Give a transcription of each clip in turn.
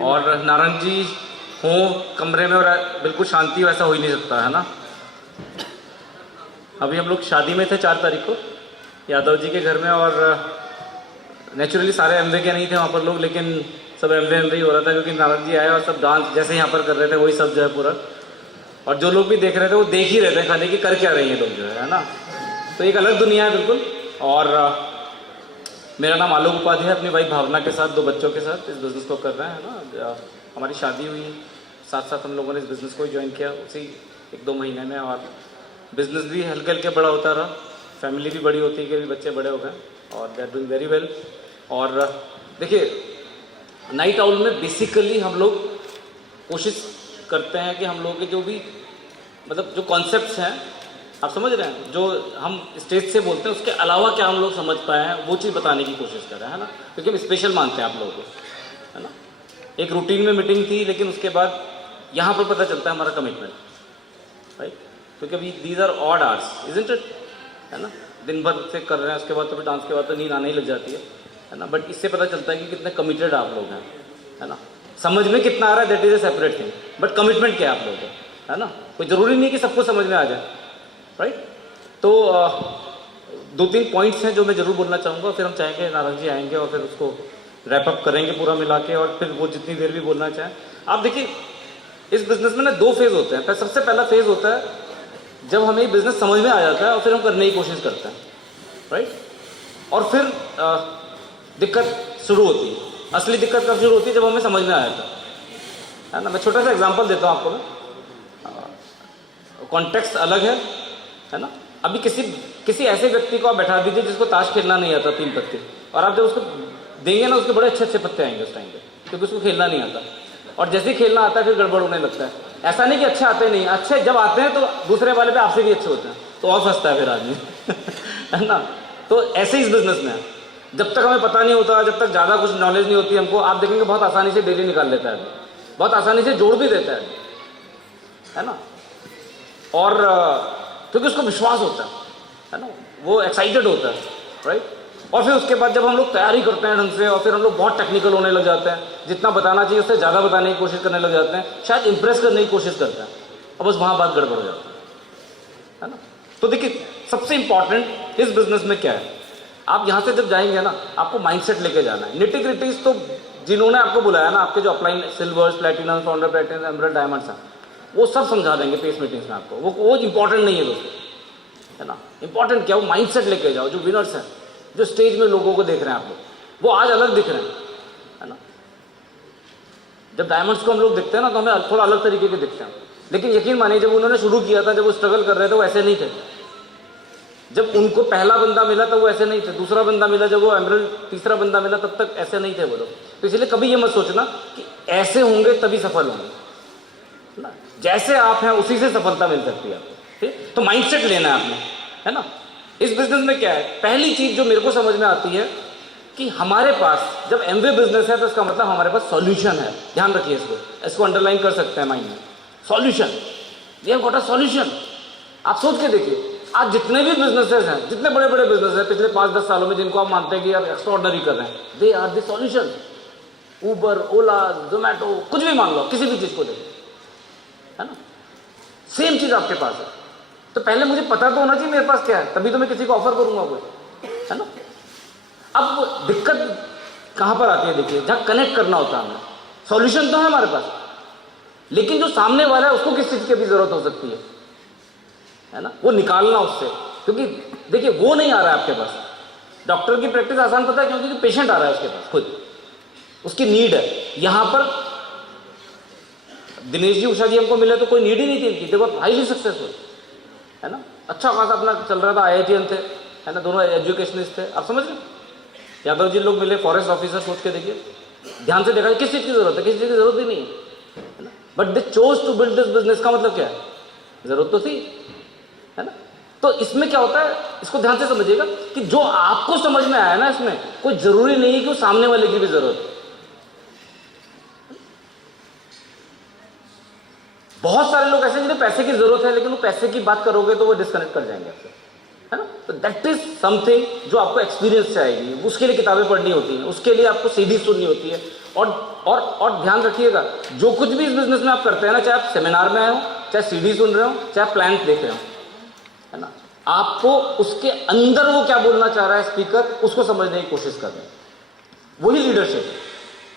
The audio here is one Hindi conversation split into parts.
और नारंग जी हो कमरे में और बिल्कुल शांति, वैसा हो ही नहीं सकता है ना। अभी हम लोग शादी में थे 4 तारीख को यादव जी के घर में, और नेचुरली सारे एमवे के नहीं थे वहाँ पर लोग, लेकिन सब एमवे ही हो रहा था क्योंकि नारंग जी आए और सब डांस जैसे यहाँ पर कर रहे थे वही सब जो है पूरा, और जो लोग भी देख रहे थे वो देख ही रहे थे खाली कि कर क्या रहे हैं लोग जो है ना। तो एक अलग दुनिया है बिल्कुल। और मेरा नाम आलोक उपाध्याय है, अपनी वाइफ भावना के साथ 2 बच्चों के साथ इस बिज़नेस को कर रहे हैं ना। हमारी शादी हुई, साथ साथ हम लोगों ने इस बिज़नेस को ज्वाइन किया उसी 1-2 महीने में, और बिज़नेस भी हल्के हल्के बड़ा होता रहा, फैमिली भी बड़ी होती है कि बच्चे बड़े हो गए और they are doing very well. और देखिए नाइट आउल में बेसिकली हम लोग कोशिश करते हैं कि हम लोग के जो भी मतलब जो कॉन्सेप्ट्स हैं, आप समझ रहे हैं, जो हम स्टेज से बोलते हैं उसके अलावा क्या हम लोग समझ पाए हैं वो चीज़ बताने की कोशिश कर रहे हैं, है ना। क्योंकि हम स्पेशल मानते हैं आप लोगों को, है ना। एक रूटीन में मीटिंग थी, लेकिन उसके बाद यहाँ पर पता चलता है हमारा कमिटमेंट, राइट। क्योंकि अभी these are odd hours, isn't it, है ना। दिन भर से कर रहे हैं, उसके बाद तो फिर डांस के बाद तो नींद आने ही लग जाती है ना। बट इससे पता चलता है कि कितने कमिटेड आप लोग हैं, है ना। समझ में कितना आ रहा है that is a separate thing, but commitment क्या है आप लोगों का, है ना। कोई ज़रूरी नहीं कि सबको समझ में आ जाए, राइट। तो 2-3 पॉइंट्स हैं जो मैं ज़रूर बोलना चाहूँगा, फिर हम चाहेंगे नारंग जी आएंगे और फिर उसको रैप अप करेंगे पूरा मिला के, और फिर वो जितनी देर भी बोलना चाहें। आप देखिए इस बिज़नेस में ना 2 फेज़ होते हैं। सबसे पहला फेज़ होता है जब हमें ये बिज़नेस समझ में आ जाता है और फिर हम करने की कोशिश करते हैं, राइट। और फिर दिक्कत शुरू होती है। असली दिक्कत कब शुरू होती है? जब हमें समझ में आ जाता है ना। मैं छोटा सा एग्जांपल देता हूँ आपको मैं, कॉन्टेक्स्ट अलग है ना। अभी किसी ऐसे व्यक्ति को आप बैठा दीजिए जिसको ताश खेलना नहीं आता 3 पत्ते, और आप जब उसको देंगे ना उसके बड़े अच्छे पत्ते आएंगे उस टाइम पे, क्योंकि उसको खेलना नहीं आता। और जैसे ही खेलना आता है फिर गड़बड़ होने लगता है। ऐसा नहीं कि अच्छे आते नहीं, अच्छे जब आते हैं तो दूसरे वाले पे आपसे भी अच्छे होते हैं, तो और फंसता है फिर आदमी है ना। तो ऐसे ही इस बिजनेस में है, जब तक हमें पता नहीं होता, जब तक ज़्यादा कुछ नॉलेज नहीं होती हमको, आप देखेंगे बहुत आसानी से डेली निकाल लेता है, बहुत आसानी से जोड़ भी देता है ना। और क्योंकि उसको विश्वास होता है ना, वो एक्साइटेड होता है, राइट। और फिर उसके बाद जब हम लोग तैयारी करते हैं ढंग से, और फिर हम लोग बहुत टेक्निकल होने लग जाते हैं, जितना बताना चाहिए उससे ज़्यादा बताने की कोशिश करने लग जाते हैं, शायद इंप्रेस करने की कोशिश करते हैं, और बस वहाँ बात गड़बड़ हो जाती है ना। तो देखिए सबसे इंपॉर्टेंट इस बिजनेस में क्या है, आप यहाँ से जब जाएंगे ना आपको माइंडसेट लेके जाना है। निटी ग्रिटीज तो जिन्होंने आपको बुलाया ना, आपके जो upline silvers, platinum, founder platinum, emerald, diamonds हैं, वो सब समझा देंगे पेस मीटिंग्स में आपको। वो इंपॉर्टेंट नहीं है दोस्तों, है ना। इंपॉर्टेंट क्या, वो माइंडसेट लेके जाओ। जो विनर्स हैं, जो स्टेज में लोगों को देख रहे हैं आप लोग, वो आज अलग दिख रहे हैं, है ना। जब डायमंड्स को हम लोग दिखते हैं ना तो हमें थोड़ा अलग तरीके के दिखते हैं, लेकिन यकीन मानिए जब उन्होंने शुरू किया था, जब वो स्ट्रगल कर रहे थे, वो ऐसे नहीं थे। जब उनको पहला बंदा मिला तो वो ऐसे नहीं थे, दूसरा बंदा मिला, जब वो एमरल्ड तीसरा बंदा मिला, तब तक ऐसे नहीं थे वो लोग। तो इसलिए कभी ये मत सोचना कि ऐसे होंगे तभी सफल होंगे ना। जैसे आप हैं उसी से सफलता मिल सकती है आपको, ठीक। तो माइंडसेट लेना है आपने, है ना। इस बिजनेस में क्या है, पहली चीज जो मेरे को समझ में आती है कि हमारे पास जब एमवे बिजनेस है तो इसका मतलब हमारे पास सॉल्यूशन है। ध्यान रखिए, इसको अंडरलाइन कर सकते हैं माइंड में। Solution, we have got a solution. आप सोच के देखिए, आज जितने भी बिजनेसेस हैं, जितने बड़े बड़े बिजनेस हैं पिछले 5-10 सालों में, जिनको आप मानते हैं कि आप एक्स्ट्राऑर्डिनरी कर रहे हैं, दे आर द सॉल्यूशन। उबर, ओला, जोमैटो, कुछ भी मान लो, किसी भी चीज को देखो, है ना। सेम चीज आपके पास है। तो पहले मुझे पता तो होना चाहिए मेरे पास क्या है, तभी तो मैं किसी को ऑफर करूंगा कोई, है ना। अब दिक्कत कहां पर आती है, देखिए, जहां कनेक्ट करना होता है हमें। सॉल्यूशन तो है हमारे पास, लेकिन जो सामने वाला है उसको किस चीज की भी जरूरत हो सकती है ना, वो निकालना उससे। क्योंकि देखिए वो नहीं आ रहा है आपके पास। डॉक्टर की प्रैक्टिस आसान पता है क्यों? क्योंकि पेशेंट आ रहा है उसके पास, खुद उसकी नीड है। यहां पर दिनेश जी, उषा जी हमको मिले तो कोई नीड ही नहीं थी इनकी, देखो हाईली सक्सेसफुल, है ना। अच्छा खासा अपना चल रहा था, IITian थे, है ना, दोनों एजुकेशनिस्ट थे, आप समझ रहे। यादव जी लोग मिले, फॉरेस्ट ऑफिसर, सोच के देखिए, ध्यान से देखा किस चीज की जरूरत है, किसी चीज की जरूरत ही नहीं है ना। But they chose to build this business, का मतलब क्या है, जरूरत तो थी, है ना। तो इसमें क्या होता है, इसको ध्यान से समझिएगा कि जो आपको समझ में आया ना, इसमें कोई जरूरी नहीं है कि वो सामने वाले की भी जरूरत है। बहुत सारे लोग ऐसे जिन्हें पैसे की जरूरत है, लेकिन वो पैसे की बात करोगे तो वो डिस्कनेक्ट कर जाएंगे आपसे, है ना। तो दैट इज समथिंग जो आपको एक्सपीरियंस से आएगी। उसके लिए किताबें पढ़नी होती हैं, उसके लिए आपको सीडी सुननी होती है, और और ध्यान रखिएगा, जो कुछ भी इस बिजनेस में आप करते हैं ना, चाहे आप सेमिनार में आए हो, चाहे सीडी सुन रहे हो, चाहे आप प्लान देख रहे हो, है ना, आपको उसके अंदर वो क्या बोलना चाह रहा है स्पीकर, उसको समझने की कोशिश कर रहे हैं। वही लीडरशिप है।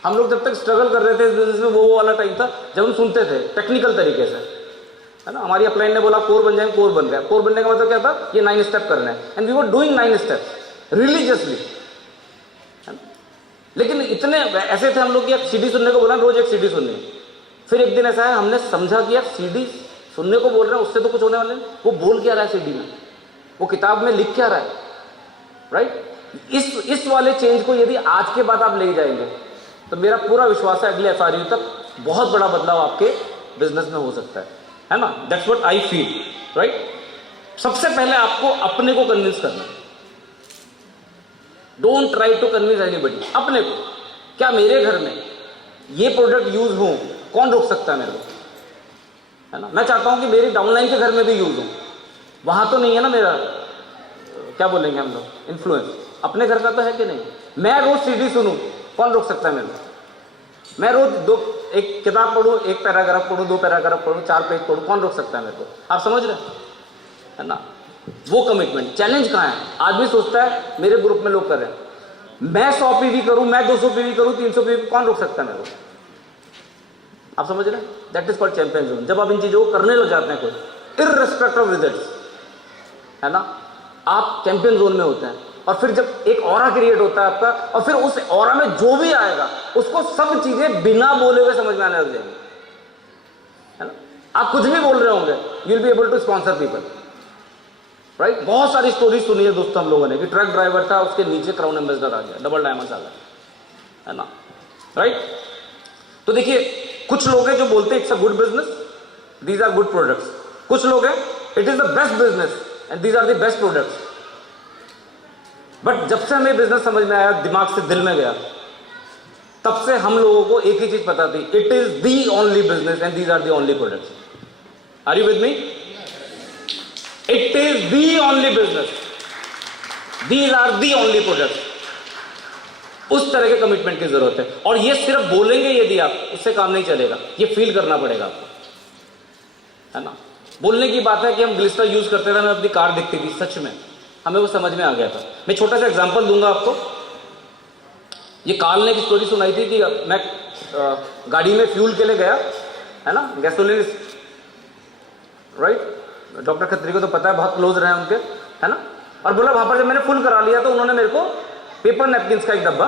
हम लोग जब तक स्ट्रगल कर रहे थे इस बिजनेस में, वो वाला टाइम था जब हम सुनते थे टेक्निकल तरीके से, है ना। हमारी अपलाइन ने बोला कोर बन जाए, कोर बन गया। कोर बनने का मतलब क्या था, ये 9 स्टेप करना है, and we were doing 9 steps religiously, है ना। लेकिन इतने ऐसे थे हम लोग कि यार सीडी सुनने को बोला, रोज एक सीडी सुननी है। फिर एक दिन ऐसा है, हमने समझा कि यार सीडी सुनने को बोल रहे हैं, उससे तो कुछ होने वाले नहीं, वो बोल क्या रहा है सीडी में, वो किताब में लिख क्या रहा है, राइट। इस वाले चेंज को यदि आज के बाद आप ले जाएंगे तो मेरा पूरा विश्वास है अगले FRU तक बहुत बड़ा बदलाव आपके बिजनेस में हो सकता है ना। That's what I feel, right. सबसे पहले आपको अपने को कन्विंस करना है। Don't try to convince anybody. अपने को, क्या मेरे घर में ये प्रोडक्ट यूज हो, कौन रोक सकता है मेरे को, है ना। मैं चाहता हूं कि मेरी डाउनलाइन के घर में भी यूज हो, वहां तो नहीं है ना मेरा, क्या बोलेंगे हम लोग, इन्फ्लुएंस। अपने घर का तो है कि नहीं। मैं रोज सीडी सुनूं, कौन रोक सकता है मेरे को। मैं रोज एक किताब पढ़ूं, एक पैराग्राफ पढ़ूं, 2 पैराग्राफ पढ़ूं, 4 पेज पढ़ूं, कौन रोक सकता है मेरे को। आप समझ रहे हैं, है ना। वो कमिटमेंट, चैलेंज कहां है। आदमी सोचता है मेरे ग्रुप में लोग कर रहे हैं, मैं 100 पीवी करूं, मैं 200 पीवी करूं, 300 पीवी, कौन रोक सकता है मेरे को। आप समझ रहे हैं, that is called champion zone. जब आप इन चीजों को करने लग जाते हैं, कोई इररिस्पेक्टिव ऑफ रिजल्ट्स, है ना, आप चैंपियन जोन में होते हैं। और फिर जब एक ऑरा क्रिएट होता है आपका, और फिर उस ऑरा में जो भी आएगा उसको सब चीजें बिना बोले हुए समझ में आने लग जाएंगी, है ना। आप कुछ भी बोल रहे होंगे, you will be able to sponsor people, right. बहुत सारी स्टोरी सुनी है दोस्तों हम लोगों ने कि ट्रक ड्राइवर था, उसके नीचे क्राउन एम्बेसडर आ गया, डबल डायमंड्स आ गया, है ना, राइट। तो देखिए, कुछ लोग हैं जो बोलते हैं it's a good business, these are good products. कुछ लोग हैं it is the best business and these are the best products. But जब से हमें बिजनेस समझ में आया, दिमाग से दिल में गया, तब से हम लोगों को एक ही चीज पता थी, it is the only business and these are the only products. Are you with me? It is the only business, these are the only products. उस तरह के कमिटमेंट की जरूरत है। और ये सिर्फ बोलेंगे यदि आप, उससे काम नहीं चलेगा, ये फील करना पड़ेगा आपको, है ना। बोलने की बात है कि हम ग्लिस्टर यूज करते थे, हमें अपनी कार दिखती थी, सच में हमें वो समझ में आ गया था। मैं छोटा सा एग्जांपल दूंगा आपको। ये काल ने एक स्टोरी सुनाई थी कि मैं गाड़ी में फ्यूल के लिए गया, है ना, गैसोलीन, राइट। डॉक्टर खत्री को तो पता है, बहुत क्लोज रहे उनके, है ना। और बोला वहां पर जब मैंने फुल करा लिया तो उन्होंने मेरे को पेपर नैपकिन्स का एक डब्बा,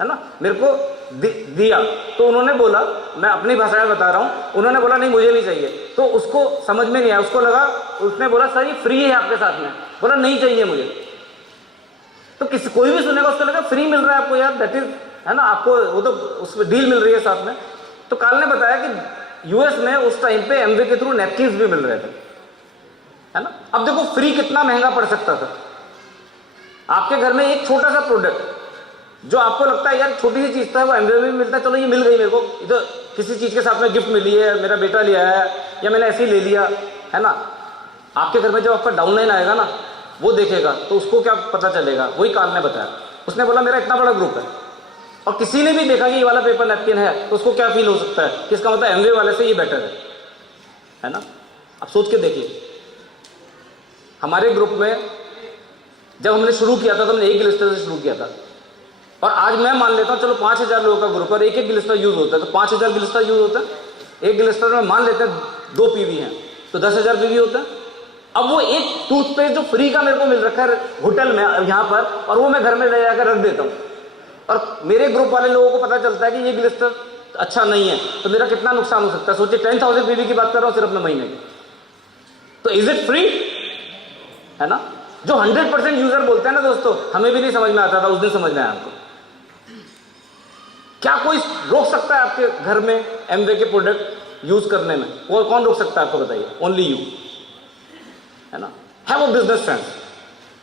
है ना, मेरे को दिया। तो उन्होंने बोला, मैं अपनी भाषा में बता रहा हूं, उन्होंने बोला नहीं मुझे नहीं चाहिए। तो उसको समझ में नहीं आया, उसको लगा, उसने बोला सर ये फ्री है आपके साथ में, बोला नहीं चाहिए मुझे। तो कोई भी सुनेगा उसको लगा फ्री मिल रहा है आपको यार, दैट इज, है ना, आपको वो तो उसमें डील मिल रही है साथ में। तो काल ने बताया कि यूएस में उस टाइम पे एमवे के थ्रू नैपकिन्स भी मिल रहे थे, है ना। अब देखो फ्री कितना महंगा पड़ सकता था। आपके घर में एक छोटा सा प्रोडक्ट जो आपको लगता है यार छोटी सी चीज था, वो एमवे में मिलता है, चलो ये मिल गई मेरे को, ये तो किसी चीज के साथ में गिफ्ट मिली है, मेरा बेटा लिया है या मैंने ऐसे ही ले लिया, है ना। आपके घर में जब आपका डाउनलाइन आएगा ना, वो देखेगा तो उसको क्या पता चलेगा। वही काल ने बताया, उसने बोला मेरा इतना बड़ा ग्रुप है और किसी ने भी देखा कि ये वाला पेपर नैपकिन है, तो उसको क्या फील हो सकता है कि इसका मतलब एमवे वाले से ये बेटर है ना। आप सोच के देखिए, हमारे ग्रुप में जब हमने शुरू किया था तो हमने एक ग्लिस्टर से शुरू किया था, और आज मैं मान लेता हूं चलो 5000 लोगों का ग्रुप और एक एक ग्लिस्टर यूज होता है, तो 5000 ग्लिस्टर यूज होता है। एक ग्लिस्टर में मान लेते हैं 2 पीवी हैं, तो 10,000 पीवी होता है। अब वो एक टूथपेस्ट जो फ्री का मेरे को मिल रखा है होटल में यहाँ पर, और वो मैं घर में ले जाकर रख देता हूँ, और मेरे ग्रुप वाले लोगों को पता चलता है कि ये ग्लिस्टर अच्छा नहीं है, तो मेरा कितना नुकसान हो सकता है। सोचिए 10,000 पीवी की बात कर रहा हूँ सिर्फ मैं महीने की, तो इज इट फ्री, है ना। जो 100% यूजर बोलते हैं ना दोस्तों, हमें भी नहीं समझ में आता था, उस दिन समझ में आया आपको। क्या कोई रोक सकता है आपके घर में एमवे के प्रोडक्ट यूज करने में? वो कौन रोक सकता है आपको बताइए? ओनली यू, है ना। Have a business sense,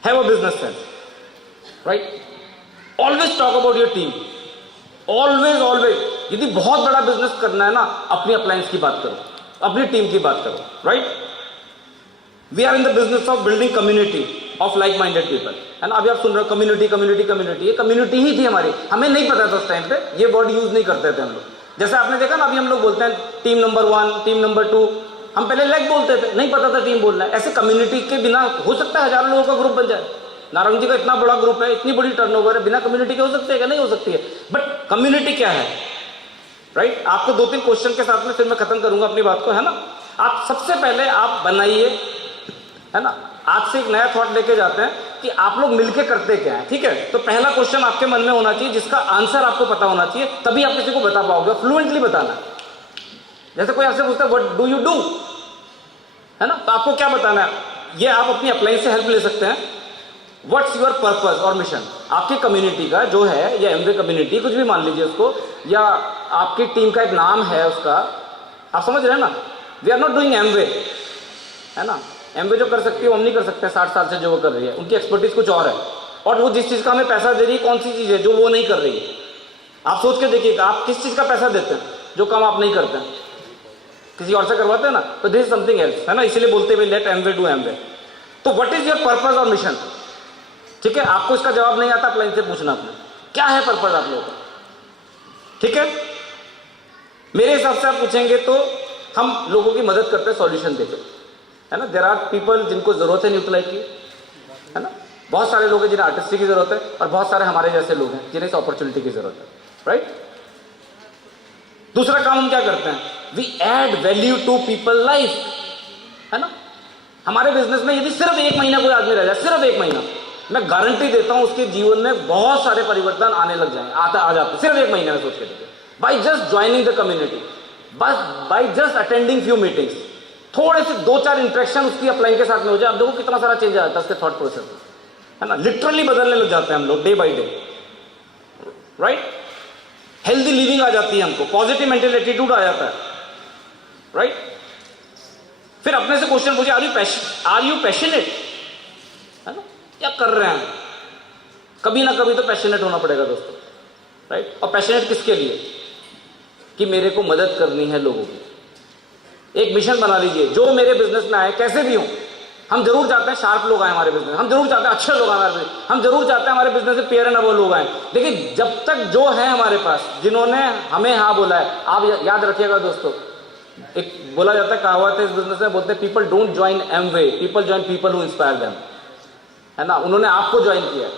have a business sense, right. Always talk about your team, always always. यदि बहुत बड़ा बिजनेस करना है ना, अपनी अप्लायंस की बात करो, अपनी टीम की बात करो, right. We are in the business of building community, of like minded people, है ना। अभी आप सुन रहे हो कम्युनिटी कम्युनिटी कम्युनिटी, ये कम्युनिटी ही थी हमारी, हमें नहीं पता था उस टाइम पे, ये वर्ड यूज नहीं करते थे हम लोग। जैसे आपने देखा ना, अभी हम लोग बोलते हैं टीम नंबर 1, टीम नंबर 2, हम पहले लेग बोलते थे, नहीं पता था टीम बोलना है। ऐसे कम्युनिटी के बिना हो सकता है हजारों लोगों का ग्रुप बन जाए। नारंग जी का इतना बड़ा ग्रुप है, इतनी बड़ी टर्नओवर है, बिना कम्युनिटी के हो सकते हैं क्या? नहीं हो सकती है। बट कम्युनिटी क्या है, राइट? आपको 2-3 क्वेश्चन के साथ में फिर मैं खत्म करूंगा अपनी बात को, है ना। आप सबसे पहले आप बनाइए, है ना, आपसे एक नया थॉट लेके जाते हैं कि आप लोग मिलके करते क्या है, ठीक है। तो पहला क्वेश्चन आपके मन में होना चाहिए जिसका आंसर आपको पता होना चाहिए, तभी आप किसी को बता पाओगे, फ्लुएंटली बताना। जैसे कोई आपसे पूछता है व्हाट डू यू डू, है ना, तो आपको क्या बताना है, ये आप अपनी अप्लायंस से हेल्प ले सकते हैं। व्हाट्स योर पर्पस और मिशन, आपकी कम्युनिटी का जो है, या एमवे कम्युनिटी कुछ भी मान लीजिए उसको, या आपकी टीम का एक नाम है उसका, आप समझ रहे हैं ना। We are not doing Amway, है ना। एमवे जो कर सकती है वो हम नहीं कर सकते, 60 साल से जो वो कर रही है, उनकी एक्सपर्टीज कुछ और है, और वो जिस चीज का हमें पैसा दे रही है, कौन सी चीज है जो वो नहीं कर रही है। आप सोच के देखिएगा, आप किस चीज का पैसा देते हैं जो काम आप नहीं करते हैं, किसी और से करवाते हैं ना, तो दिस इज समथिंग एल्स, है ना। इसीलिए बोलते हुए लेट एमवे डू एमवे। तो व्हाट इज योर पर्पस और मिशन, ठीक है। आपको इसका जवाब नहीं आता, क्लाइंट से पूछना आपने क्या है पर्पस आप लोगों का, ठीक है। मेरे हिसाब से आप पूछेंगे तो हम लोगों की मदद करते हैं सॉल्यूशन देकर, है ना। देयर आर पीपल जिनको जरूरत है न्यूट्रलाइट की, है ना। बहुत सारे लोग हैं जिन्हें आर्टिस्ट्री की जरूरत है, और बहुत सारे हमारे जैसे लोग हैं जिन्हें इस अपॉर्चुनिटी की जरूरत है, राइट। दूसरा काम हम क्या करते हैं, we add value to people life, है ना। हमारे बिजनेस में यदि सिर्फ 1 महीना कोई आदमी रह जाए, सिर्फ 1 महीना, मैं गारंटी देता हूं उसके जीवन में बहुत सारे परिवर्तन आने लग जाएंगे, आ जाते सिर्फ 1 महीने में। सोच के देखिए, by just joining the community, बस by just attending few meetings, थोड़े से 2-4 इंटरेक्शन उसकी अपलाइन के साथ में हो जाए, अब देखो कितना सारा चेंज आ जाता है उसके थॉट प्रोसेस में, है ना। लिटरली बदलने लग जाते हैं हम लोग day by day, right. Healthy living आ जाती है हमको, पॉजिटिव मेंटल एटीट्यूड आ जाता है, राइट। फिर अपने से क्वेश्चन पूछे, आर यू पैशनेट, है ना, क्या कर रहे हैं। कभी ना कभी तो पैशनेट होना पड़ेगा दोस्तों, राइट। और पैशनेट किसके लिए, कि मेरे को मदद करनी है लोगों की। एक मिशन बना लीजिए, जो मेरे बिजनेस में आए कैसे भी हो, हम जरूर चाहते हैं शार्प लोग आए हमारे बिजनेस, हम जरूर चाहते हैं अच्छे लोग आए हमारे बिजनेस, हम जरूर चाहते हैं हमारे बिजनेस में पेयर एंड अबव लोग आए। लेकिन जब तक जो है हमारे पास, जिन्होंने हमें हाँ बोला है, आप याद रखिएगा दोस्तों, एक बोला जाता है, कहावत है इस बिजनेस में, बोलते हैं people don't join Amway, people join people who inspire them, है ना। उन्होंने आपको ज्वाइन किया,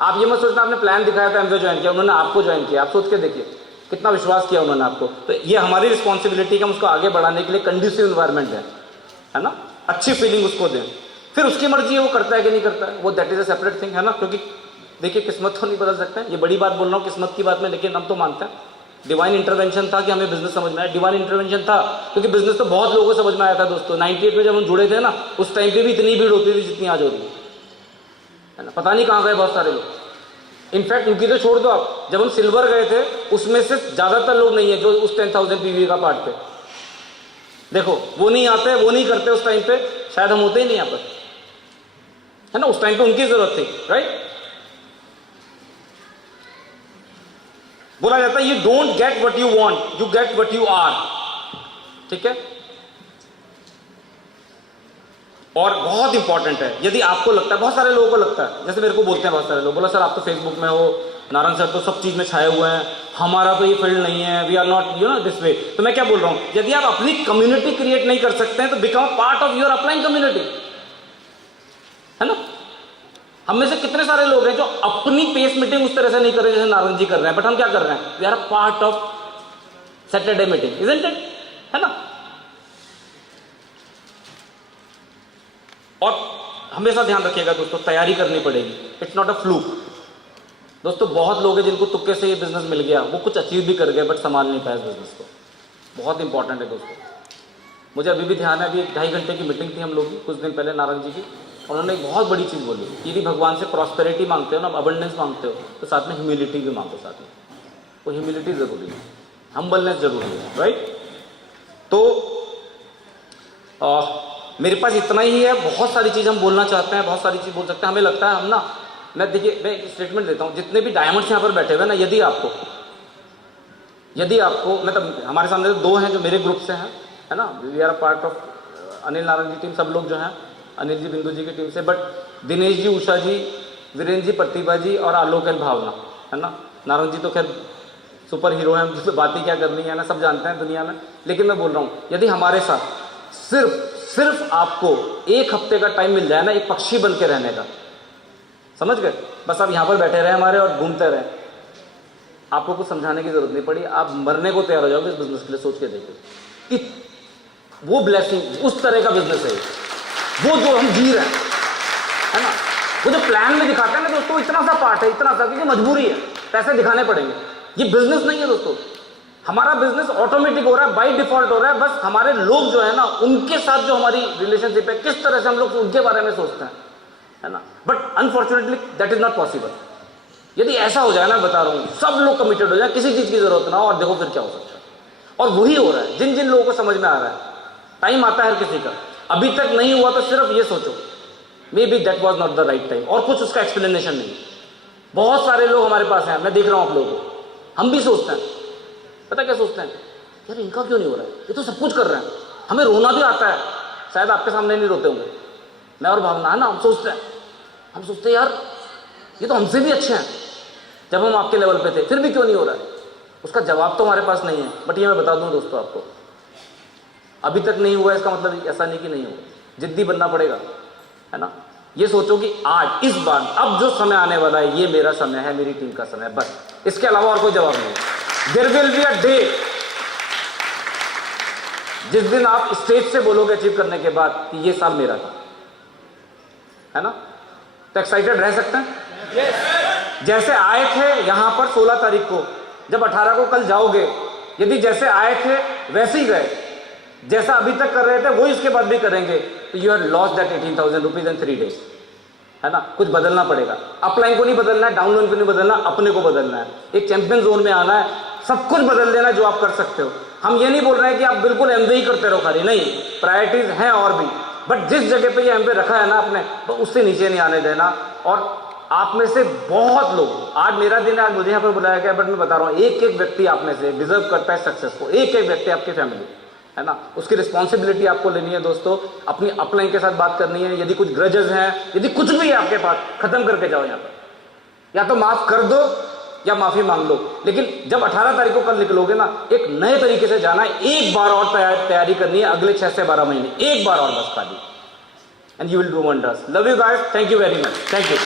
आप ये मत सोचना आपने प्लान दिखाया था एमवे ज्वाइन किया, उन्होंने आपको ज्वाइन किया। आप सोच के देखिए कितना विश्वास किया उन्होंने आपको। तो ये हमारी रिस्पॉन्सिबिलिटी है, हम उसको आगे बढ़ाने के लिए कंड्यूसिव एनवायरनमेंट है ना, अच्छी फीलिंग उसको दें। फिर उसकी मर्जी है वो करता है कि नहीं करता है, वो that is a separate thing, है ना। क्योंकि देखिए किस्मत तो नहीं बदल सकते हैं, ये बड़ी बात बोल रहा हूँ किस्मत की बात में, लेकिन हम तो मानते हैं डिवाइन इंटरवेंशन था कि हमें बिजनेस समझ में आया। डिवाइन इंटरवेंशन था क्योंकि बिजनेस तो बहुत लोगों को समझ में आया था दोस्तों। 98 में जब हम जुड़े थे ना, उस टाइम पे भी इतनी भीड़ होती थी जितनी आज हो रही है ना। पता नहीं कहाँ गए बहुत सारे लोग। इनफैक्ट उनकी तो छोड़ दो आप, जब हम सिल्वर गए थे उसमें से ज्यादातर लोग नहीं है जो उस 10,000 पीवी का पार्ट थे। देखो वो नहीं आते, वो नहीं करते उस टाइम पे, शायद हम होते ही नहीं यहाँ पर, है ना। उस टाइम पे उनकी जरूरत थी, राइट। बोला जाता है you don't get what you want, you get what you are, ठीक है। और बहुत इंपॉर्टेंट है, यदि आपको लगता है, बहुत सारे लोगों को लगता है, जैसे मेरे को बोलते हैं बहुत सारे लोग, बोला सर आप तो फेसबुक में हो, नारायण सर तो सब चीज में छाए हुए हैं, हमारा तो ये फील्ड नहीं है, we are not you know this way. तो मैं क्या बोल रहा हूं, यदि आप अपनी कम्युनिटी क्रिएट नहीं कर सकते हैं तो become part of your upline community, है ना। हम में से कितने सारे लोग हैं जो अपनी पेस मीटिंग उस तरह से नहीं कर रहे जैसे नारायण जी कर रहे हैं, बट हम क्या कर रहे हैं, we are a part of Saturday meeting, isn't it, है ना। और हमेशा ध्यान रखिएगा दोस्तों, तैयारी करनी पड़ेगी, इट्स नॉट अ फ्लूक। दोस्तों बहुत लोग हैं जिनको तुक्के से ये बिजनेस मिल गया, वो कुछ अचीव भी कर गए बट संभाल नहीं पाए बिजनेस को। बहुत इंपॉर्टेंट है दोस्तों। मुझे अभी भी ध्यान है, अभी 2.5 घंटे की मीटिंग थी हम लोग की कुछ दिन पहले नारायण जी की, उन्होंने एक बहुत बड़ी चीज बोली, यदि भगवान से प्रॉस्पेरिटी मांगते हो ना, अबंडेंस मांगते हो, तो साथ में ह्यूमिलिटी भी मांगो साथ में। वो ह्यूमिलिटी जरूरी है, हम्बलनेस जरूरी है, राइट। तो मेरे पास इतना ही है, बहुत सारी चीज हम बोलना चाहते हैं, बहुत सारी चीज बोल सकते हैं। हमें लगता है हम ना, मैं देखिए मैं एक स्टेटमेंट देता हूं, जितने भी डायमंड्स यहाँ पर बैठे हुए ना, यदि आपको मतलब हमारे सामने 2 हैं जो मेरे ग्रुप से हैं, है ना, we are part of Anil Narayan ji team, सब लोग जो हैं अनिल जी बिंदु जी की टीम से, बट दिनेश जी, उषा जी, वीरेंद्र जी, प्रतिभा जी और आलोक एंड भावना, है ना। नारंग जी तो खैर सुपर हीरो हैं, जिससे बात ही क्या करनी है ना, सब जानते हैं दुनिया में। लेकिन मैं बोल रहा हूँ, यदि हमारे साथ सिर्फ आपको एक हफ्ते का टाइम मिल जाए ना, एक पक्षी बन के रहने का, समझ गए, बस आप यहाँ पर बैठे रहे हमारे और घूमते रहे, आपको कुछ समझाने की जरूरत नहीं पड़ी, आप मरने को तैयार हो जाओगे इस बिजनेस के लिए। सोच के देखो कि वो ब्लेसिंग, उस तरह का बिजनेस है वो जो हम जी रहे हैं, है ना। वो जो प्लान में दिखाते हैं ना दोस्तों, इतना सा पार्ट है, इतना सा, क्योंकि मजबूरी है, पैसे दिखाने पड़ेंगे। ये बिजनेस नहीं है दोस्तों, हमारा बिजनेस ऑटोमेटिक हो रहा है, बाय डिफॉल्ट हो रहा है। बस हमारे लोग जो है ना, उनके साथ जो हमारी रिलेशनशिप है, किस तरह से हम लोग उनके बारे में सोचते हैं, है ना। But unfortunately that is not possible. यदि ऐसा हो जाए ना, बता रहा हूं, सब लोग कमिटेड हो जाए, किसी चीज की जरूरत ना हो, और देखो फिर क्या हो सकता है। और वही हो रहा है, जिन जिन लोगों को समझ में आ रहा है। टाइम आता है हर किसी का, अभी तक नहीं हुआ तो सिर्फ ये सोचो, may be that was not the right time, और कुछ उसका एक्सप्लेनेशन नहीं। बहुत सारे लोग हमारे पास हैं, मैं देख रहा हूं आप लोगों को, हम भी सोचते हैं, पता क्या सोचते हैं, यार इनका क्यों नहीं हो रहा है, ये तो सब कुछ कर रहे हैं, हमें रोना भी आता है। शायद आपके सामने नहीं रोते होंगे, मैं और भावना, है ना। हम सोचते हैं यार ये तो हमसे भी अच्छे हैं जब हम आपके लेवल पे थे, फिर भी क्यों नहीं हो रहा है। उसका जवाब तो हमारे पास नहीं है, बट ये मैं बता दूं दोस्तों आपको, अभी तक नहीं हुआ इसका मतलब ऐसा नहीं कि नहीं हुआ, जिद्दी बनना पड़ेगा, है ना। ये सोचो कि आज, इस बार, अब जो समय आने वाला है, ये मेरा समय है, मेरी टीम का समय है, बस, इसके अलावा और कोई जवाब नहीं। There will be a day जिस दिन आप स्टेज से बोलोगे अचीव करने के बाद कि ये साल मेरा था, है ना। तो एक्साइटेड रह सकते हैं। yes. जैसे आए थे यहां पर 16 तारीख को, जब 18 को कल जाओगे, यदि जैसे आए थे वैसे ही गए, जैसा अभी तक कर रहे थे वो इसके बाद भी करेंगे, तो you have lost that 18,000 rupees in 3 days, है ना। कुछ बदलना पड़ेगा, अपलाइन को नहीं बदलना है, डाउनलाइन को नहीं बदलना, अपने को बदलना है, एक चैंपियन जोन में आना है, सब कुछ बदल देना जो आप कर सकते हो। हम ये नहीं बोल रहे हैं कि आप बिल्कुल एमवे ही करते रहो खाली, नहीं, प्रायोरिटीज हैं और भी, बट जिस जगह पे ये एमवे रखा है ना आपने, तो उससे नीचे नहीं आने देना। और आप में से बहुत लोग, आज मेरा दिन है, आज मुझे यहाँ पर बुलाया गया, बट मैं बता रहा हूँ, एक एक व्यक्ति आप में से डिजर्व करता है सक्सेस को, एक एक व्यक्ति, आपकी फैमिली, है ना। उसकी रिस्पॉन्सिबिलिटी आपको लेनी है दोस्तों, अपनी अपलाइन के साथ बात करनी है। यदि कुछ ग्रजेस हैं, यदि कुछ भी है आपके पास, खत्म करके जाओ यहाँ पर, या तो माफ कर दो या माफी मांग लो। लेकिन जब 18 तारीख को कल निकलोगे ना, एक नए तरीके से जाना है, एक बार और तैयारी करनी है अगले 6 से 12 महीने, एक बार और बस खाली, and you will do wonders. Love you guys, thank you very much, thank you.